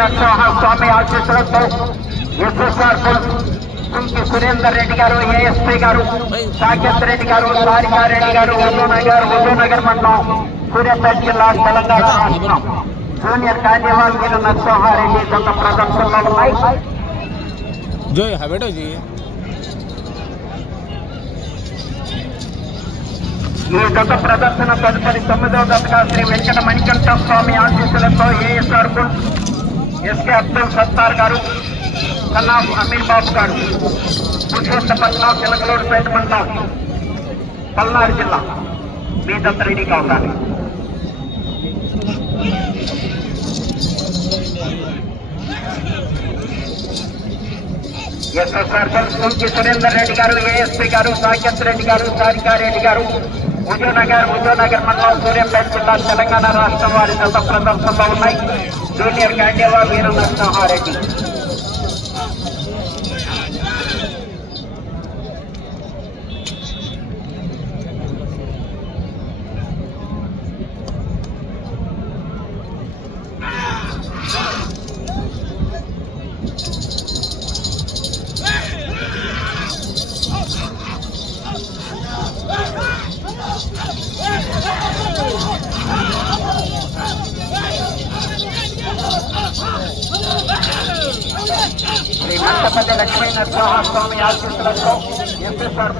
నరసింహ స్వామి ఆశీస్సులతో ఎస్ఎస్ఆర్ కుంకి సురేందర్ రెడ్డి గారు, ఏఎస్పీ గారు, సాకేత్ రెడ్డి గారు, సారికారెడ్డి గారు, హుజూర్నగర్ మండలం, సూర్యాపేట జిల్లా, తెలంగాణ రాష్ట్రం. జూనియర్ కార్యవాల్ వీర నరసింహారెడ్డి కొంత ప్రదర్శనలో ఉన్నాయి. ఈ గత ప్రదర్శన తదుపరి 9వ దశగా శ్రీ వెంకట మణికంఠ స్వామి ఆశీస్సులతో ఏఎస్ఆర్ ఎస్కే అబ్దుల్ సత్తార్ గారు, కన్నా అమీర్ బాబు గారు, పురుషోత్తపట్నం, చిలకలూరుపేట మండలం, పల్నాడు జిల్లా మీ దంత రెడీగా ఉండాలి. ఎస్ఎస్ఆర్ కుంకి సురేందర్ రెడ్డి గారు, ఏఎస్పీ గారు, సాకేత్ రెడ్డి గారు, సారికారెడ్డి గారు, హుజూర్నగర్ మండలం, సూర్యాపేట జిల్లా, తెలంగాణ రాష్ట్రం వారి గత ప్రదర్శనలో ఉన్నాయి. జూనియర్ గాంధీవా వీర నరసింహారెడ్డి. శ్రీ మంటపల్లి లక్ష్మీ నరసింహ స్వామి ఆశీస్సులతో ఎస్ఎస్ఆర్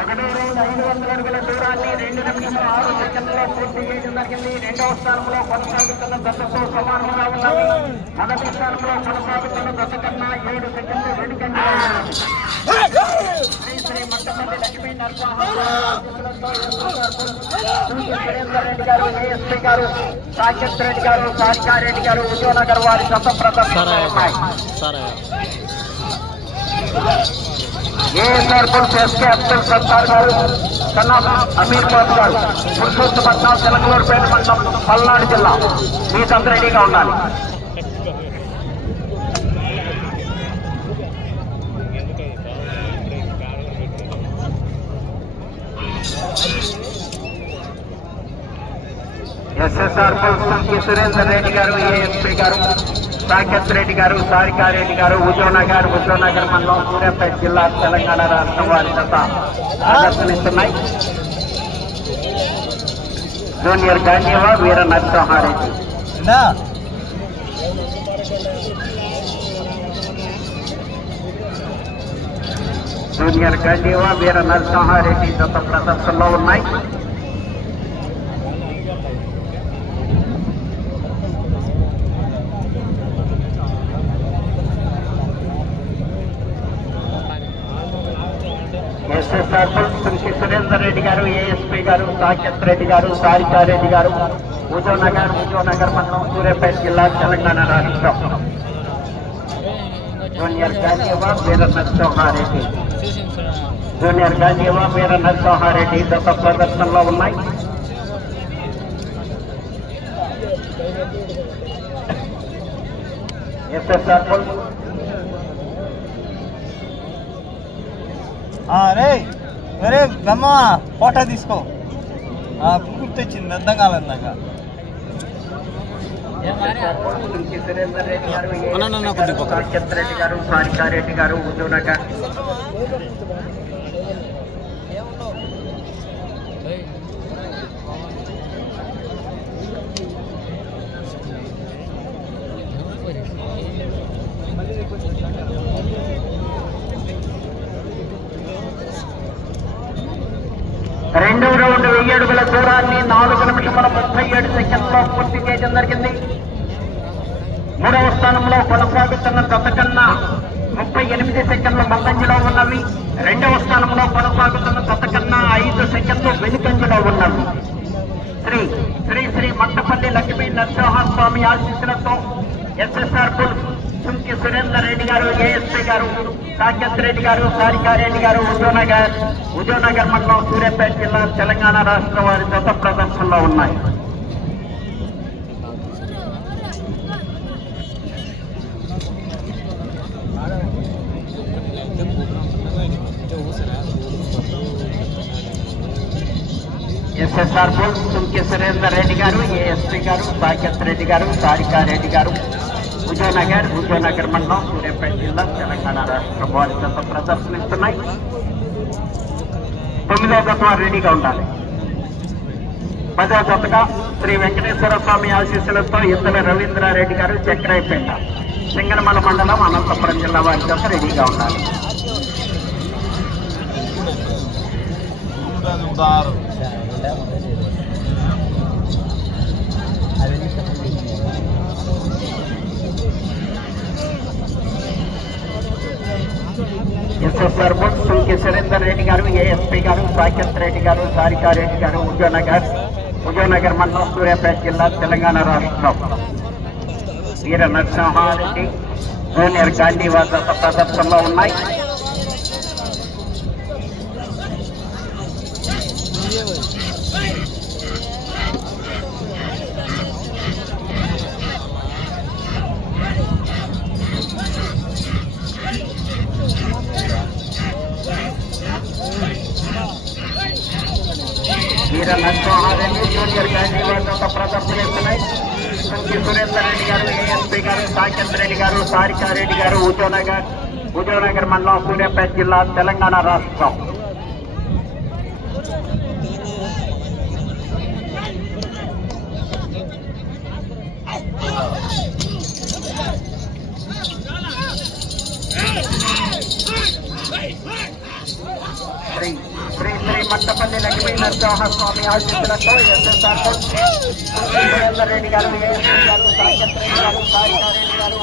ఒకటి రౌండ్ 500 అడుగుల దూరాన్ని 2 నిమిషముల 6 సెకండ్లలో పూర్తి చేయడం జరిగింది. రెండవ స్థానంలో కొనసాగుతున్న దశతో సమానంగా ఉన్నవి. మొదటి స్థానంలో కొనసాగుతున్న దశ కన్నా 7 సెకండ్లు వెనుకంజలో ఉన్నది. శ్రీ మంటపల్లి లక్ష్మీ నరసింహ సురేందర్ రెడ్డి గారు, ఏఎస్పీ గారు, సాకేత్ రెడ్డి గారు, సారికారెడ్డి గారు, హుజూర్నగర్ వారి గత ప్రదర్శనలో ఉన్నాయి. ఏఎస్ఆర్ ఎస్కే అబ్దుల్ సత్తార్ గారు, కన్నా అమీర్ బాబు గారు, పురుషోత్తపట్నం, చిలకలూరుపేట మండలం, పల్నాడు జిల్లా మీ దంత రెడీగా ఉండాలి. ఎస్ఎస్ఆర్ కుంకి సురేందర్ రెడ్డి గారు, ఏఎస్పీ గారు, సాకేత్ రెడ్డి గారు, సారికారెడ్డి గారు, హుజూర్నగర్ మండలం, సూర్యాపేట జిల్లా, తెలంగాణ రాష్ట్రం వారి జత ప్రదర్శనిస్తున్నాయి. జూనియర్ గాంధీవా వీర నరసింహారెడ్డి. జూనియర్ గాంధీవా వీర నరసింహారెడ్డి జత ప్రదర్శనలో ఉన్నాయి. ఎస్ఎస్ఆర్ కుంకి సురేందర్ రెడ్డి గారు, ఏఎస్పీ గారు, సాకేత్ రెడ్డి గారు, సారికారెడ్డి గారు, హుజూర్నగర్ మండలం, సూర్యాపేట జిల్లా, తెలంగాణ రాష్ట్రం. జూనియర్ గాంధీవా వీర నరసింహారెడ్డి. జూనియర్ గాంధీవా వీర నరసింహారెడ్డి గత ప్రదర్శనలో ఉన్నాయి. ఎస్ఎస్ఆర్ అరే బెమ్మ ఫోటో తీసుకో, గుర్తొచ్చింది అర్థం కాలేదాక. రెడ్డి గారు, సారికారెడ్డి గారు, హుజూర్నగర్. రెండవ రౌండ్ 1000 అడుగుల దూరాన్ని 4 నిమిషముల 37 సెకండ్లో పూర్తి చేయడం జరిగింది. మూడవ స్థానంలో కొనసాగుతున్న దశ కన్నా 38 సెకండ్ల ముందంజలో ఉన్నవి. రెండవ స్థానంలో కొనసాగుతున్న దశ కన్నా 5 సెకండ్లు వెనుకంజలో ఉన్నవి. శ్రీ మంటపల్లి లక్ష్మీ నరసింహ స్వామి ఆశీస్సులతో ఎస్ఎస్ఆర్ చుంకి సురేందర్ రెడ్డి గారు, ఏఎస్పీ గారు, సాకేత్ రెడ్డి గారు, సారికారెడ్డి గారు, హుజూర్నగర్ మండలం, సూర్యాపేట జిల్లా, తెలంగాణ రాష్ట్రం వారి జత ప్రదర్శనలో ఉన్నాయి. ఎస్ఎస్ఆర్ బోల్ చుంకి సురేందర్ రెడ్డి గారు, ఏఎస్పీ గారు, సాకేత్ రెడ్డి గారు, సారికారెడ్డి గారు, హుజూర్నగర్ మండలం, సూర్యాపేట జిల్లా, తెలంగాణ రాష్ట్రం వారి జత ప్రదర్శనిస్తున్నాయి. 9వ జత వారు రెడీగా ఉండాలి. 10వ జతగా శ్రీ వెంకటేశ్వర స్వామి ఆశీస్సులతో ఇద్దరు రవీంద్రారెడ్డి గారు, చక్రాయపేట, సింగనమల మండలం, అనంతపురం జిల్లా వారి జత రెడీగా ఉండాలి. ఎస్ఎస్ఆర్ బోల్ చుంకి సురేందర్ రెడ్డి గారు, ఏఎస్పీ గారు, సాకేత్ రెడ్డి గారు, సారికారెడ్డి గారు, హుజూర్నగర్ మండలం, సూర్యాపేట జిల్లా, తెలంగాణ రాష్ట్రం. వీర నరసింహారెడ్డి జూనియర్ గాంధీ వారి జత ప్రదర్శనలో ఉన్నాయి. వీర నరసింహారెడ్డి జూనియర్ గాంధీ వారి జత ప్రదర్శనిస్తున్నాయి. చుంకి సురేందర్ రెడ్డి గారు, ఏఎస్పీ గారు, సాకేత్ రెడ్డి గారు, సారికారెడ్డి గారు, హుజూర్నగర్ మండలం, సూర్యాపేట జిల్లా, తెలంగాణ రాష్ట్రం. శ్రీ మట్టపల్లి లక్ష్మీ నరసింహస్వామి ఆశీస్సులతో ఎస్ఎస్ఆర్ సురేందర్ రెడ్డి గారు, ఏఎస్పీ గారు, సాకేత్ రెడ్డి గారు, సారికారెడ్డి గారు,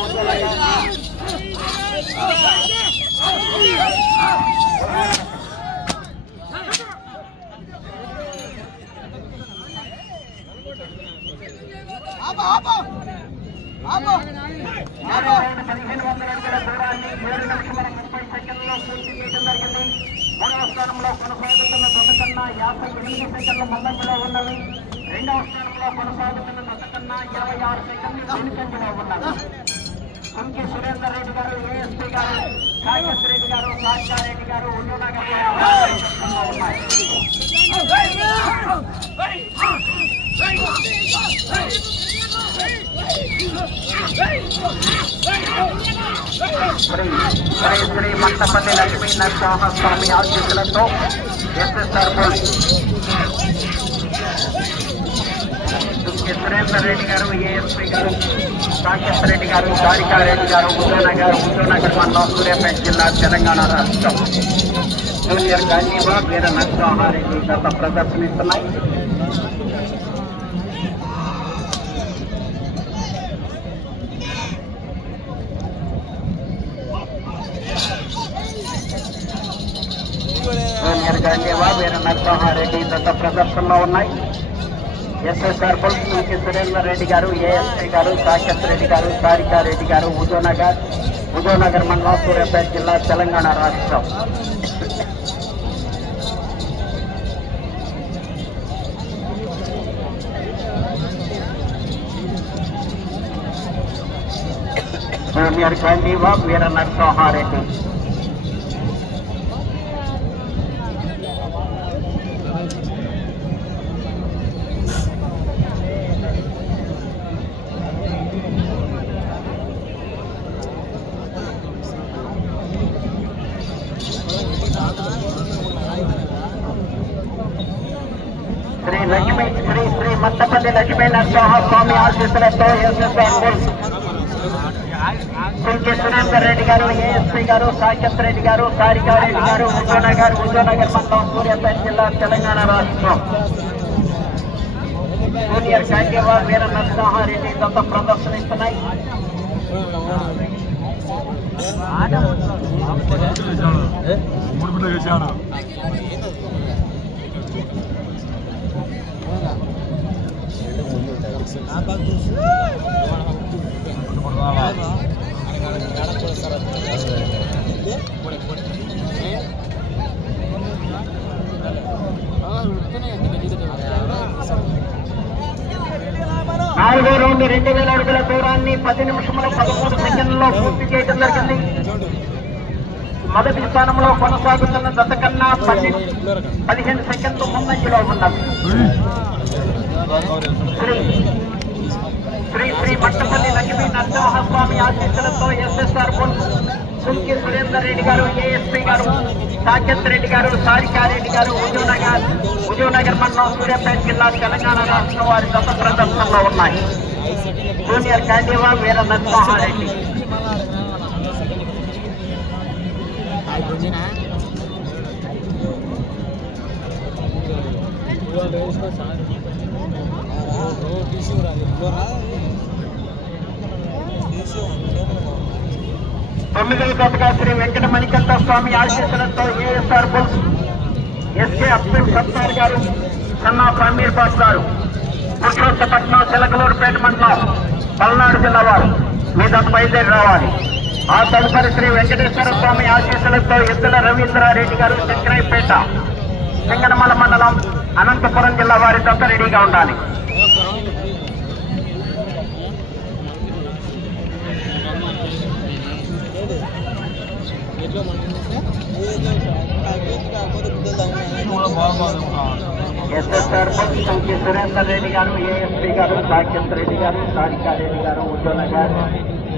పూర్తి చేయడం జరిగింది. 3వ స్థానంలో కొనసాగుతున్న దొండకన్నా 58 సెకండ్ల ముందంజలో ఉన్నవి. 2వ స్థానంలో కొనసాగుతున్న దొండకన్నా 26 సెకండ్లు వెనుకంజలో ఉన్నవి. చుంకి సురేందర్ రెడ్డి గారు, ఏఎస్పీ గారు, సాకేత్ రెడ్డి గారు, సారికారెడ్డి గారు, హుజూర్నగర్ ఉన్నాయి. శ్రీ మట్టపల్లి లక్ష్మీ నరసింహస్వామి ఆశీస్సులతో ఎస్ఎస్ఆర్ బోల్ చుంకి సురేందర్ రెడ్డి గారు, ఏఎస్పీ గారు, సాకేత్ రెడ్డి గారు, సారికారెడ్డి గారు, హుజూర్నగర్ మండలం, సూర్యాపేట జిల్లా, తెలంగాణ రాష్ట్రం. జూనియర్ గాంధీవా వీర నరసింహారెడ్డి గత ప్రదర్శనిస్తున్నాయి. జూనియర్ గాంధీవా వీర నరసింహారెడ్డి గత ప్రదర్శనలో ఉన్నాయి. ఎస్ఎస్ఆర్ బోల్ చుంకి సురేందర్ రెడ్డి గారు, ఏఎస్పీ గారు, సాకేత్ రెడ్డి గారు, సారికారెడ్డి గారు, హుజూర్నగర్ మండలం, సూర్యాపేట జిల్లా, తెలంగాణ రాష్ట్రం. జూనియర్ గాంధీవా వీర నరసింహారెడ్డి. శ్రీ మట్టపల్లి లక్ష్మీ నరసింహస్వామి ఆశీస్సులతో ఎస్ఎస్ఆర్ బోల్ చుంకి సురేందర్ రెడ్డి గారు, ఏఎస్పీ గారు, సాకేత్ రెడ్డి గారు, సారికారెడ్డి గారు, హుజూర్నగర్ మండలం, సూర్యాపేట జిల్లా, తెలంగాణ రాష్ట్రం. జూనియర్ గాంధీవా వీర నరసింహారెడ్డి గత ప్రదర్శనిస్తున్నాయి. రౌండ్ 2000 అడుగుల దూరాన్ని 10 నిమిషముల 13 సెకండ్లలో పూర్తి చేయడం జరిగింది. మొదటి స్థానంలో కొనసాగుతున్న జత కన్నా 15 సెకండ్లు ముందంజలో ఉన్నది. శ్రీ మట్టపల్లి లక్ష్మీ నరసింహస్వామి ఆశీస్సులతో ఎస్ఎస్ఆర్ సుంకి సురేందర్ రెడ్డి గారు, ఏఎస్పీ గారు, సాకేత్ రెడ్డి గారు, సారికారెడ్డి గారు, హుజూర్నగర్ మండలం సూర్యాపేట జిల్లా తెలంగాణ రాష్ట్రం వారి గత ప్రదర్శనలో ఉన్నాయి. జూనియర్ కాండీవా వీర నరసింహారెడ్డి. తొమ్మిదవ జతగా శ్రీ వెంకట మణికంఠ స్వామి ఆశీస్సులతో ASR bulls SK Abdul Sattar garu, సన్నా అమీర్ బాబు గారు, పురుషోత్తపట్నం చిలకలూరుపేట మండలం పల్నాడు జిల్లా వారు మీ జత బయలుదేరి రావాలి. ఆ తదుపరి శ్రీ వెంకటేశ్వర స్వామి ఆశీస్సులతో ఎద్దుల రవీంద్రారెడ్డి గారు, చక్రాయిపేట సింగనమల మండలం అనంతపురం జిల్లా వారి జత రెడీగా ఉండాలి. ఎస్ఎస్ఆర్ సంఖ్య సురేందర్ రెడ్డి గారు, ఏఎస్పీ గారు, సాకేత్ రెడ్డి గారు, సారికారెడ్డి గారు,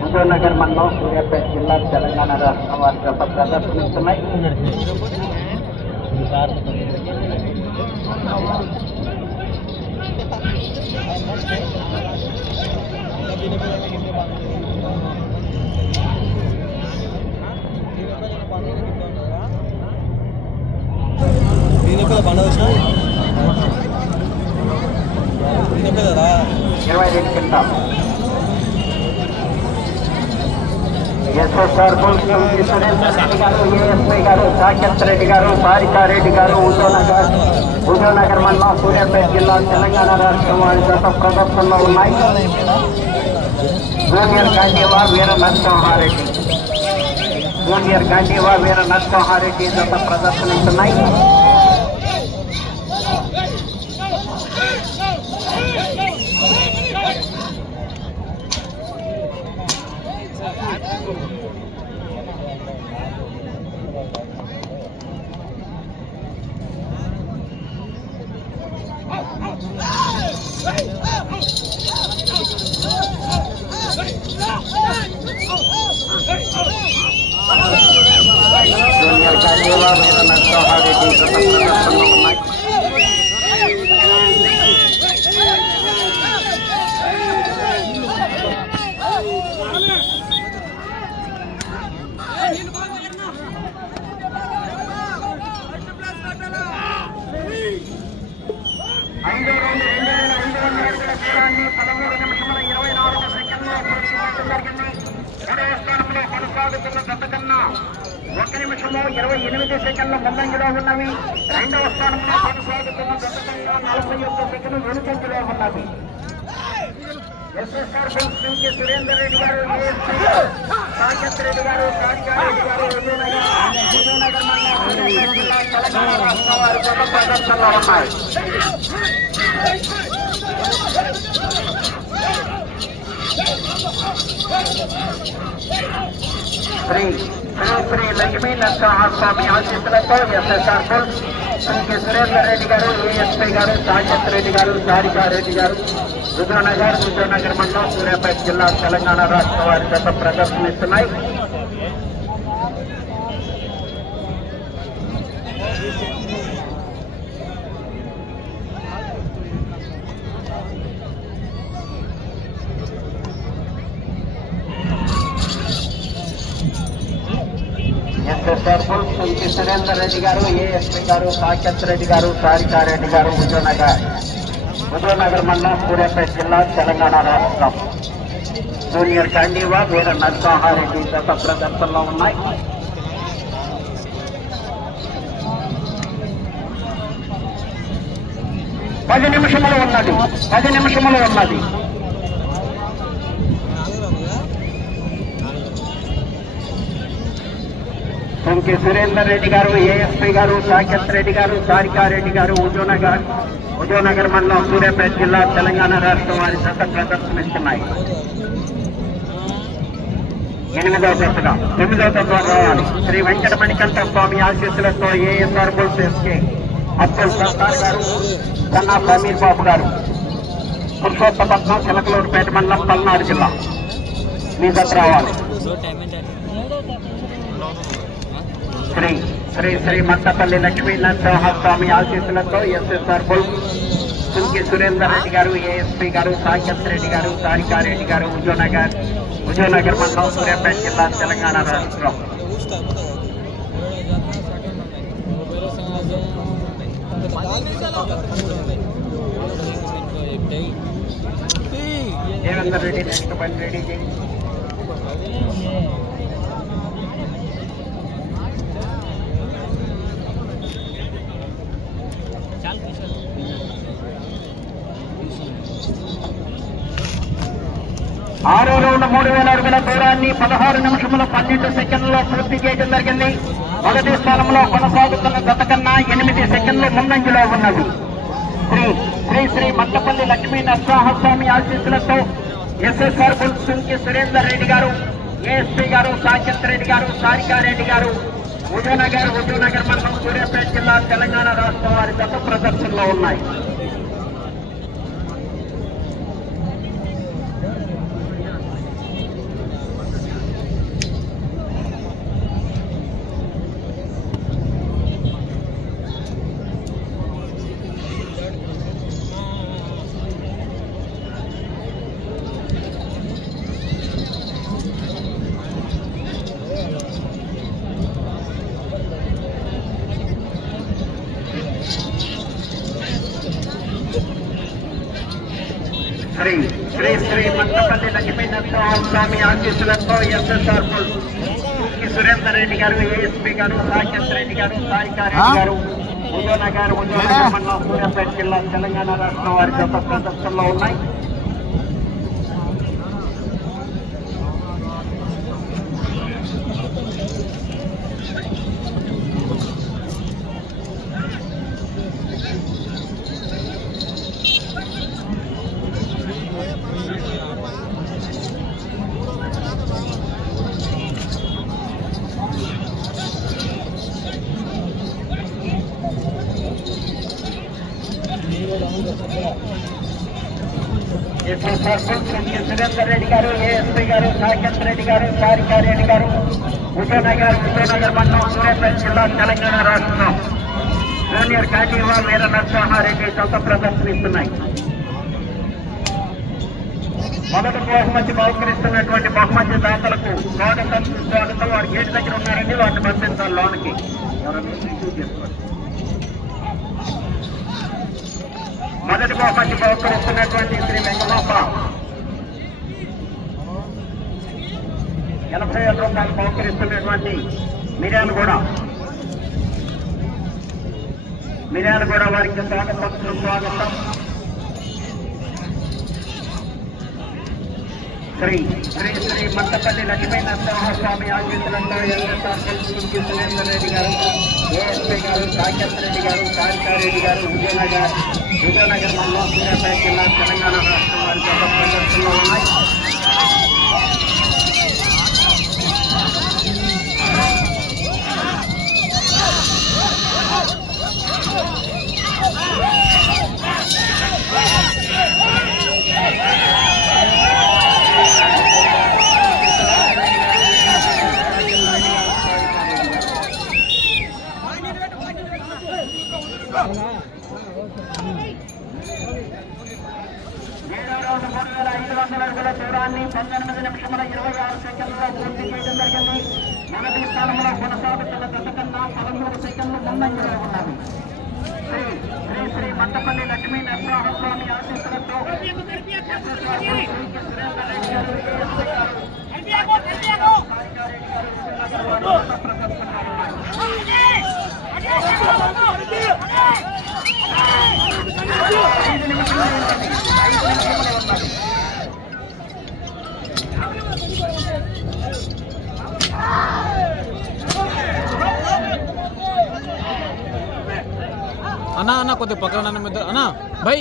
హుజూర్నగర్ మండలం సూర్యాపేట జిల్లా తెలంగాణ రాష్ట్రం వారి గత ప్రదర్శనిస్తున్నాయి. ఎస్ఎస్ఆర్ సురేందర్ రెడ్డి గారు, ఏఎస్పీ గారు, సాకేత్ రెడ్డి గారు, సారికారెడ్డి గారు, హుజూర్నగర్ మండలం సూర్యాపేట జిల్లా తెలంగాణ రాష్ట్రం వారి గత ప్రదర్శనలో ఉన్నాయి. జూనియర్ గాంధీవా వీర నరసింహారెడ్డి గత ప్రదర్శనిస్తున్నాయి. జూనియర్ గాంధీవా వీర నరసింహారెడ్డి గత ప్రదర్శనలో ఉన్నాయి. ఐదో రౌండ్ 2500 అడుగుల దూరాన్ని 13 నిమిషముల 24 సెకండ్లో పూర్తి చేయడం జరిగింది. మూడవ స్థానంలో కొనసాగుతున్న జత కన్నా 1 నిమిషము 28 సెకండ్ల ముందంజలో ఉన్నవి. రెండవ స్థానంలో కొనసాగుతున్న జత కన్నా 41 సెకండ్లు వెనుకంజలో ఉన్నవి. ఎస్ఎస్ఆర్ సంఖ్య సురేందర్ రెడ్డి గారు, ఏఎస్పీ గారు, సాకేత్ రెడ్డి గారు, సారికారెడ్డి గారు, హుజూర్నగర్ మండలం సూర్యాపేట జిల్లా తెలంగాణ రాష్ట్రం వారి గత ప్రదర్శనలో ఉన్నాయి. శ్రీ లక్ష్మీ నరసింహస్వామి ఆశీస్సులతో ఎస్ఎస్ఆర్ సంఖ్య సురేందర్ రెడ్డి గారు, ఏఎస్పీ గారు, సాకేత్ రెడ్డి గారు, సారికారెడ్డి గారు, హుజూర్నగర్ మండలం సూర్యాపేట జిల్లా తెలంగాణ రాష్ట్ర వారి గత ప్రదర్శనిస్తున్నాయి. ఎస్ఎస్ఆర్ సంఖ్య సురేందర్ రెడ్డి గారు, ఏఎస్పీ గారు, సాకేత్ రెడ్డి గారు, సారికారెడ్డి గారు, హుజూర్నగర్ మండలం సూర్యాపేట జిల్లా తెలంగాణ రాష్ట్రం. జూనియర్ కాండీవా వీర నరసింహారెడ్డి గత ప్రదర్శనలో ఉన్నాయి. పది నిమిషములు ఉన్నది. సుంకి సురేందర్ రెడ్డి గారు, ఏఎస్పీ గారు, సాకేత్ రెడ్డి గారు, సారికారెడ్డి గారు, ఉదయనగర్ మండలం, సూర్యాపేట జిల్లా, తెలంగాణ రాష్ట్రం వారి జత ప్రదర్శనిస్తున్నాయి. 8వ జతగా 9వ జత రావాలి. శ్రీ వెంకట మణికంఠ స్వామి ఆశీస్సులతో ASR bulls SK Abdul Sattar గారు, కన్నా సమీర్ బాబు గారు, పురుషోత్తపట్నం, చిలకలూరుపేట మండలం, పల్నాడు జిల్లా. మీ జత రావాలి. శ్రీ శ్రీ శ్రీ మట్టపల్లి లక్ష్మీ నరసింహస్వామి ఆశీస్సులతో ఎస్ఎస్ఆర్ బుల్స్ సుంకి సురేందర్ రెడ్డి గారు, ఏఎస్పీ గారు, సాకేత్ రెడ్డి గారు, సారికారెడ్డి గారు, ఉదయనగర్ మండలం, సూర్యాపేట జిల్లా, తెలంగాణ రాష్ట్రం. దేవేందర్ రెడ్డి నెక్స్ట్ బండి రెడీ చేయి. ఆరో రౌండ్ 3000 అడుగుల దూరాన్ని 16 నిమిషముల 12 సెకండ్లలో పూర్తి చేయడం జరిగింది. మొదటి స్థానంలో కొనసాగుతున్న గత కన్నా 8 సెకండ్లు ముందంజలో ఉన్నది. శ్రీ శ్రీ శ్రీ మట్టపల్లి లక్ష్మీ నరసింహస్వామి ఆశీస్సులతో ఎస్ఎస్ఆర్ బుల్స్ సుంకి సురేందర్ రెడ్డి గారు, ఏఎస్పీ గారు, సాకేత్ రెడ్డి గారు, సారికారెడ్డి గారు, ఉదయనగర్ మండలం, సూర్యాపేట జిల్లా, తెలంగాణ రాష్ట్రం వారి గత ప్రదర్శనలో ఉన్నాయి. శ్రీ శ్రీ శ్రీ మట్టపల్లి లక్ష్మీ నరసింహస్వామి ఆశీస్సులతో ఎస్ఎస్ఆర్ బుల్స్ సుంకి సురేందర్ రెడ్డి గారు, ఏఎస్పీ గారు, సాకేత్ రెడ్డి గారు, సారికారెడ్డి గారు, ఉదయనగర్ మండలం, సూర్యాపేట జిల్లా, తెలంగాణ రాష్ట్రం వారి గత ప్రదర్శనలో ఉన్నాయి. ఎస్ఎస్ఆర్ బుల్స్ సుంకి సురేందర్ రెడ్డి గారు, ఏఎస్పీ గారు, సాకేత్ రెడ్డి గారు, సారికారెడ్డి గారు, ఉదయనగర్ మండలం, సూర్యాపేట జిల్లా, తెలంగాణ రాష్ట్రం. జూనియర్ కాజీవా వీర నరసింహారెడ్డి సొంత ప్రదర్శనిస్తున్నాయి. మొదటి బహుమతి బహుకరిస్తున్నటువంటి బహుమతి దాతలకు స్వాగతం. వారి గేట్ దగ్గర ఉన్నారండి, వాటిని పంపించాలి లోనికి. మొదటి బహుమతి బహుకరిస్తున్నటువంటి శ్రీ వెంకమాప 80,000 రూపాయలు బహుకరిస్తున్నటువంటి మిర్యాలగూడ వారికి స్వాగతం. శ్రీ శ్రీ శ్రీ మట్టపల్లి లక్ష్మీ నరసింహస్వామి ఆశీస్సులతో ఎస్ఎస్ఆర్ సుంకి సురేందర్ రెడ్డి గారు, ఏఎస్పీ గారు, సాకేత్ రెడ్డి గారు, సారికారెడ్డి గారు, ఉదయనగర్ మండలం, సూర్యాపేట జిల్లా, తెలంగాణ రాష్ట్రం వారి గత ప్రదర్శనలో ఉన్నాయి. దూరాన్ని 19 నిమిషముల 26 సెకండ్లలో పూర్తి చేయడం జరిగింది. మొదటి స్థానంలో కొనసాగుతున్న గత కన్నా 13 సెకండ్లు ముందంజలో ఉన్నది. శ్రీ శ్రీ శ్రీ మట్టపల్లి లక్ష్మీ నరసింహస్వామి ఆశీస్సులతో అన్నా అన్న కొద్దిగా పక్కన అన్న మీద అన్నా బై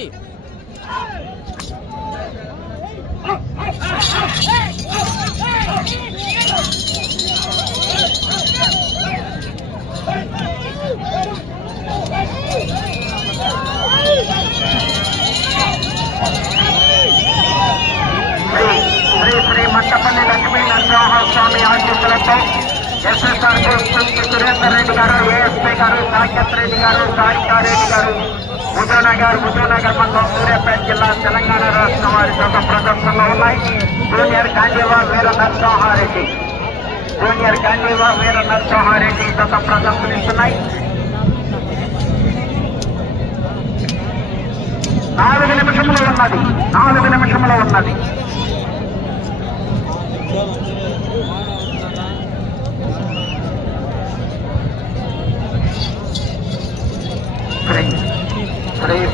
శ్రీ శ్రీ మట్టపల్లి లక్ష్మీ నరసింహస్వామి ఆశీస్సులతో ఎస్ఎస్ఆర్ సురేందర్ రెడ్డి గారు, ఏఎస్పీ గారు, సాకేత్ రెడ్డి గారు, సారికారెడ్డి గారు, ముజోనగర్ మండలం సూర్యాపేట జిల్లా తెలంగాణ రాష్ట్రం వారి గత ప్రదర్శనలో ఉన్నాయి. జూనియర్ గాంధీవా వీర నరసింహారెడ్డి గత ప్రదర్శనిస్తున్నాయి. 4 నిమిషంలో ఉన్నది.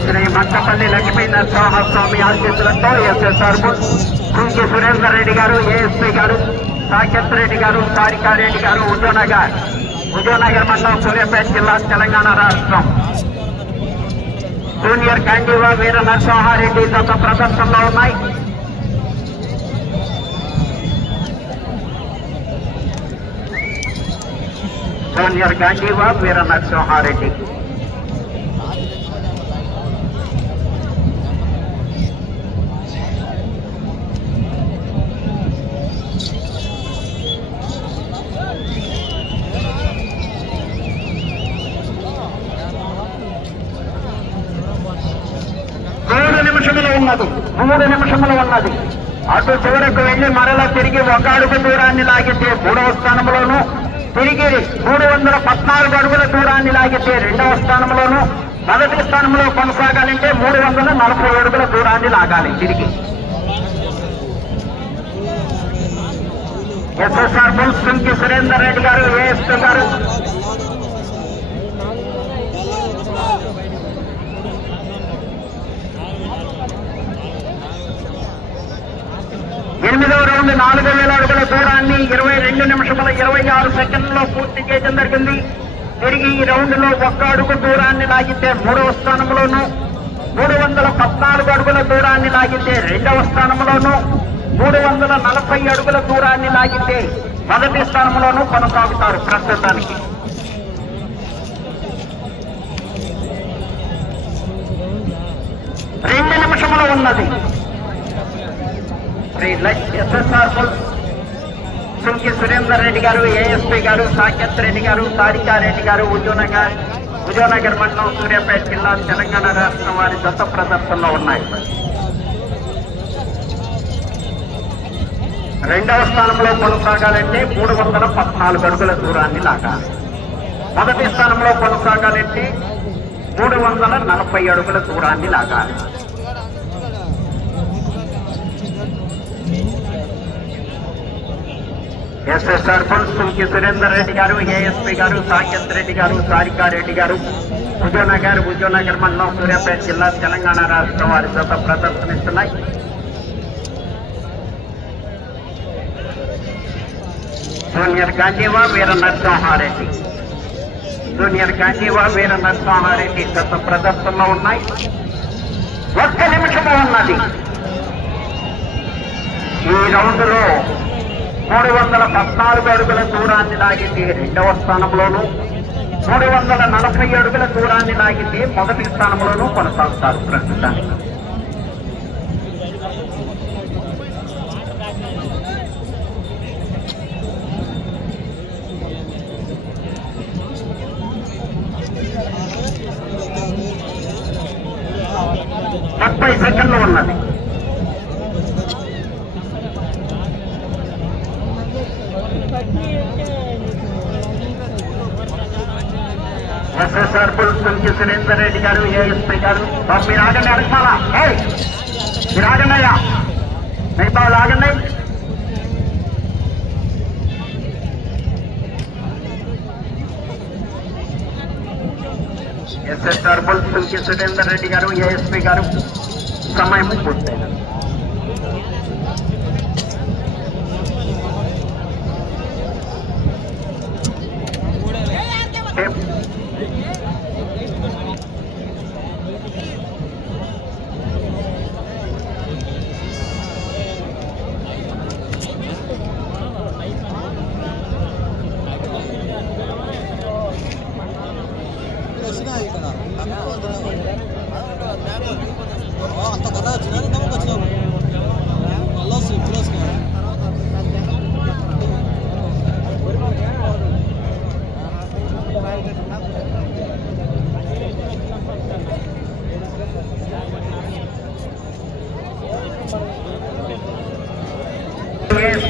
శ్రీ మట్టపల్లి లక్ష్మీ నరసింహస్వామి ఆశీస్సులతో ఎస్ఎస్ఆర్ కుంకి సురేందర్ రెడ్డి గారు, ఏఎస్పీ గారు, సాకేత్ రెడ్డి గారు, సారికారెడ్డి గారు, ముజోనగర్ మండలం సూర్యాపేట జిల్లా తెలంగాణ రాష్ట్రం. జూనియర్ గాంధీవా వీర నరసింహారెడ్డి గత ప్రదర్శనలో ఉన్నాయి. జూనియర్ గాంధీవా వీర నరసింహారెడ్డి మూడు నిమిషములు ఉన్నది. అటు చివరకు వెళ్లి మరలా తిరిగి 1 అడుగు దూరాన్ని లాగితే 3వ స్థానంలోను, తిరిగి 314 అడుగుల దూరాన్ని లాగితే 2వ స్థానంలోను, మొదటి స్థానంలో కొనసాగాలంటే 340 అడుగుల దూరాన్ని లాగాలి తిరిగి. ఎస్ఎస్ఆర్ బుల్స్ కుంకి సురేందర్ రెడ్డి గారు, ఏఎస్పీ గారు, ఎనిమిదవ రౌండ్ 4000 అడుగుల దూరాన్ని 22 నిమిషముల 26 సెకండ్లలో పూర్తి చేయడం జరిగింది. తిరిగి ఈ రౌండ్ లో 1 అడుగు దూరాన్ని లాగితే 3వ స్థానంలోను, 314 అడుగుల దూరాన్ని లాగితే 2వ స్థానంలోను, 340 అడుగుల దూరాన్ని లాగితే మొదటి స్థానంలోనూ కొనసాగుతారు. ప్రస్తుతానికి 2 నిమిషములు ఉన్నది. ఎస్ఎస్ఆర్ కుంకి సురేందర్ రెడ్డి గారు, ఏఎస్పీ గారు, సాకేత్ రెడ్డి గారు, సారికారెడ్డి గారు, ముజోనగర్ మండలం సూర్యాపేట జిల్లా తెలంగాణ రాష్ట్రం వారి గత ప్రదర్శనలో ఉన్నాయి. 2వ స్థానంలో కొనసాగాలంటే 314 అడుగుల దూరాన్ని లాగాలి. మొదటి స్థానంలో కొనసాగాలంటే 340 అడుగుల దూరాన్ని లాగాలి. ఎస్ఎస్ఆర్ కుంకి సురేందర్ రెడ్డి గారు, ఏఎస్పీ గారు, సాకేత్ రెడ్డి గారు, సారికారెడ్డి గారు, ముజోనగర్ మండలం సూర్యాపేట జిల్లా తెలంగాణ రాష్ట్రం వారి గత ప్రదర్శనిస్తున్నాయి. జూనియర్ గాంధీవా వీర నరసింహారెడ్డి గత ప్రదర్శనలో ఉన్నాయి. 1 నిమిషము ఉన్నది. ఈ రౌండ్ లో 314 అడుగుల దూరాన్ని లాగితే 2వ స్థానంలోను, 340 అడుగుల దూరాన్ని లాగితే మొదటి స్థానంలోనూ కొనసాగుతారు. ప్రస్తుతానికి సెకండ్లు ఉన్నది. ఎస్ఎస్ఆర్ కుంకి సురేందర్ రెడ్డి గారు, ఏఎస్పీ గారు, మీరు ఆగండి. అడగమాలా మీరు ఆగండి, అయ్యా మిగతా వాళ్ళు ఆగండి. ఎస్ఎస్ఆర్ కుంకి సురేందర్ రెడ్డి గారు, ఏఎస్పీ గారు, సమయం పూర్తయింది.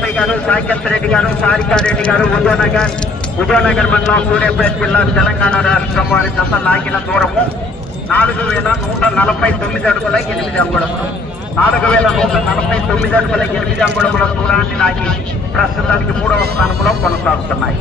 వెంకటరమణయ్య గారు, సాకేత్ రెడ్డి గారు, సారికారెడ్డి గారు, ఉదయనగర్ మండలం, సూర్యాపేట జిల్లా, తెలంగాణ రాష్ట్రం వారి జత లాగిన దూరము 4149 అడుగుల 8 అంగుళములు. 4149 అడుగుల 8 అంగుళముల దూరాన్ని లాగి ప్రస్తుతానికి 3వ స్థానంలో కొనసాగుతున్నాయి.